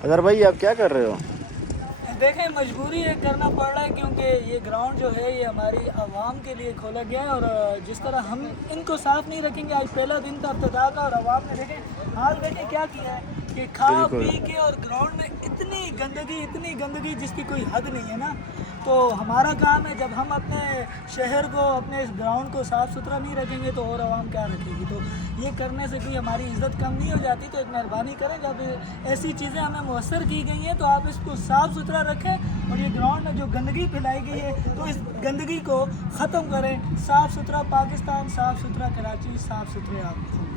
अगर भाई आप क्या कर रहे हो? देखें, मजबूरी है, करना पड़ रहा है, क्योंकि ये ग्राउंड जो है ये हमारी आवाम के लिए खोला गया है। और जिस तरह हम इनको साफ़ नहीं रखेंगे, आज पहला दिन था इब्तिदा का, और आवाम ने देखें हाल देखें क्या किया है कि खा बिल्कुल। पी के और ग्राउंड में इतनी गंदगी जिसकी कोई हद नहीं है ना। तो हमारा काम है, जब हम अपने शहर को, अपने इस ग्राउंड को साफ़ सुथरा नहीं रखेंगे तो और आवाम क्या रखेगी। तो ये करने से कोई हमारी इज़्ज़त कम नहीं हो जाती। तो एक मेहरबानी करें, जब ऐसी चीज़ें हमें मुयस्सर की गई हैं तो आप इसको साफ़ सुथरा रखें। और ये ग्राउंड में जो गंदगी फैलाई गई है तो इस गंदगी को ख़त्म करें। साफ़ सुथरा पाकिस्तान, साफ़ सुथरा कराची, साफ़ सुथरे आप।